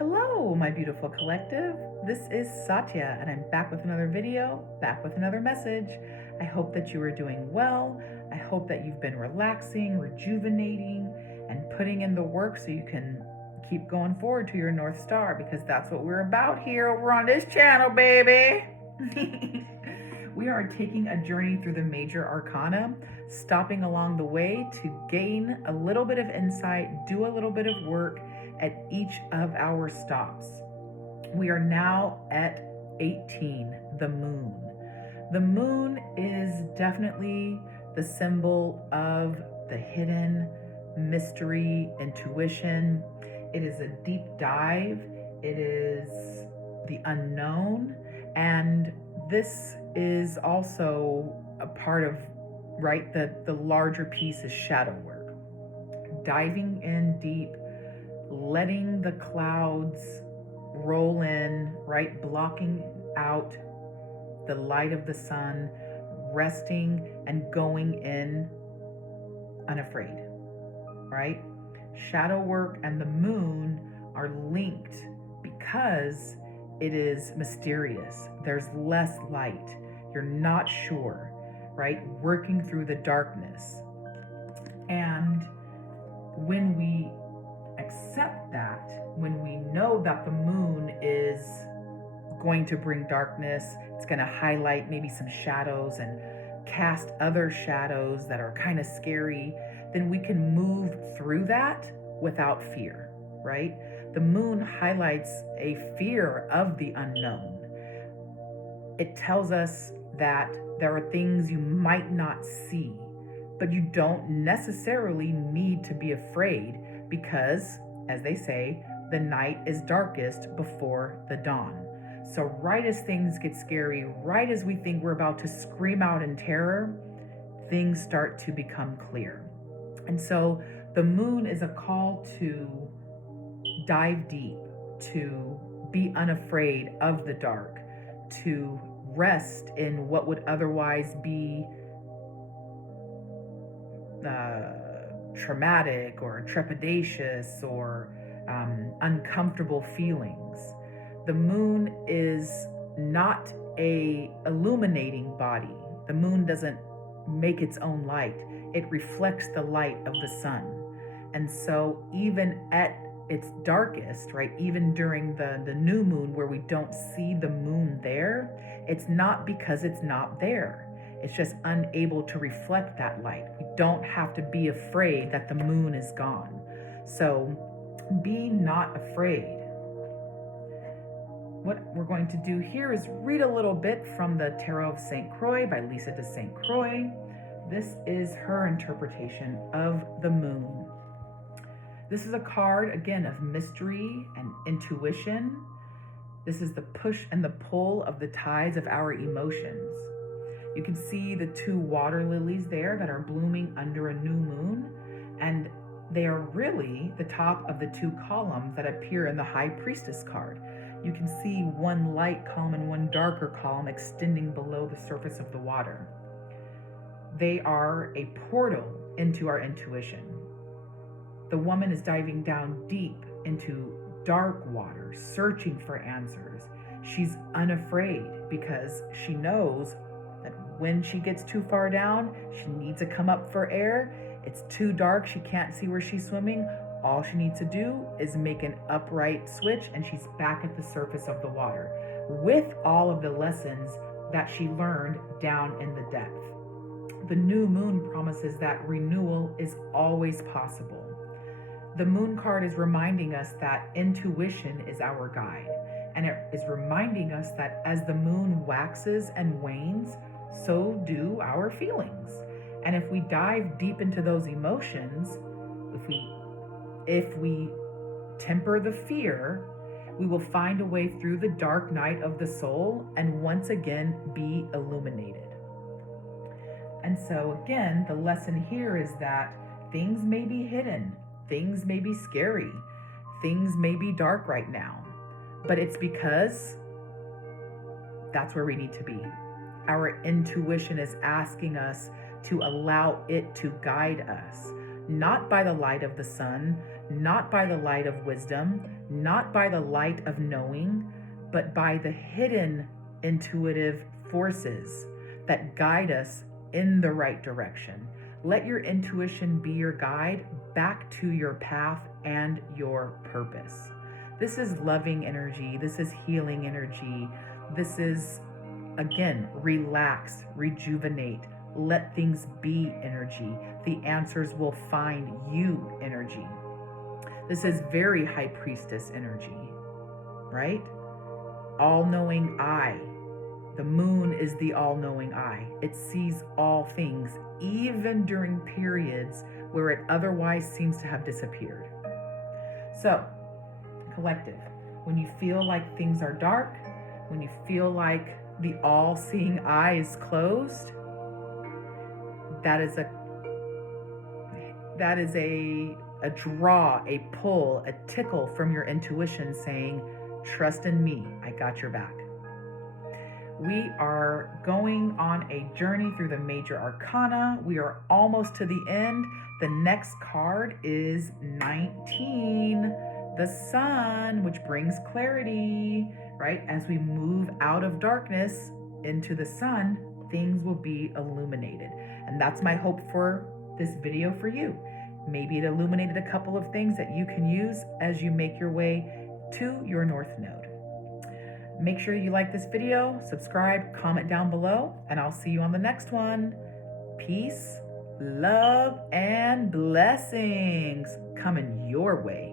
Hello, my beautiful collective. This is Satya, and I'm back with another video, back with another message. I hope that you are doing well. I hope that you've been relaxing, rejuvenating, and putting in the work so you can keep going forward to your North Star, because that's what we're about here over on this channel, baby. We are taking a journey through the major arcana, stopping along the way to gain a little bit of insight, do a little bit of work at each of our stops. We are now at 18, the moon. The moon is definitely the symbol of the hidden, mystery, intuition. It is a deep dive. It is the unknown. And this is also a part of, right, the larger piece is shadow work. Diving in deep, letting the clouds roll in, right? Blocking out the light of the sun, resting and going in unafraid, right? Shadow work and the moon are linked because it is mysterious. There's less light. You're not sure, right? Working through the darkness. And when we accept that, when we know that the moon is going to bring darkness, it's going to highlight maybe some shadows and cast other shadows that are kind of scary, then we can move through that without fear, right? The moon highlights a fear of the unknown. It tells us that there are things you might not see, but you don't necessarily need to be afraid, because, as they say, the night is darkest before the dawn. So right as things get scary, right as we think we're about to scream out in terror, things start to become clear. And so the moon is a call to dive deep, to be unafraid of the dark, to rest in what would otherwise be traumatic or trepidatious or uncomfortable feelings. The moon is not a illuminating body. The moon doesn't make its own light. It reflects the light of the sun. And so even at its darkest, right, even during the new moon where we don't see the moon there, it's not because it's not there. It's just unable to reflect that light. We don't have to be afraid that the moon is gone. So be not afraid. What we're going to do here is read a little bit from the Tarot of St. Croix by Lisa de St. Croix. This is her interpretation of the moon. This is a card, again, of mystery and intuition. This is the push and the pull of the tides of our emotions. You can see the two water lilies there that are blooming under a new moon, and they are really the top of the two columns that appear in the High Priestess card. You can see one light column and one darker column extending below the surface of the water. They are a portal into our intuition. The woman is diving down deep into dark water, searching for answers. She's unafraid because she knows that when she gets too far down, she needs to come up for air. It's too dark, she can't see where she's swimming. All she needs to do is make an upright switch and she's back at the surface of the water with all of the lessons that she learned down in the depth. The new moon promises that renewal is always possible. The moon card is reminding us that intuition is our guide, and it is reminding us that as the moon waxes and wanes, so do our feelings. And if we dive deep into those emotions, if we temper the fear, we will find a way through the dark night of the soul and once again be illuminated. And so again, the lesson here is that things may be hidden, things may be scary, things may be dark right now, but it's because that's where we need to be. Our intuition is asking us to allow it to guide us, not by the light of the sun, not by the light of wisdom, not by the light of knowing, but by the hidden intuitive forces that guide us in the right direction. Let your intuition be your guide back to your path and your purpose. This is loving energy. This is healing energy. This is, again, relax, rejuvenate, let things be energy. The answers will find you energy. This is very high priestess energy, right? All-knowing eye. The moon is the all-knowing eye. It sees all things, even during periods where it otherwise seems to have disappeared. So, collective, when you feel like things are dark, when you feel like the all-seeing eye is closed, that is a draw, a pull, a tickle from your intuition saying, trust in me, I got your back. We are going on a journey through the major arcana. We are almost to the end. The next card is 19, the sun, which brings clarity, right? As we move out of darkness into the sun, things will be illuminated. And that's my hope for this video for you. Maybe it illuminated a couple of things that you can use as you make your way to your North Node. Make sure you like this video, subscribe, comment down below, and I'll see you on the next one. Peace, love, and blessings coming your way.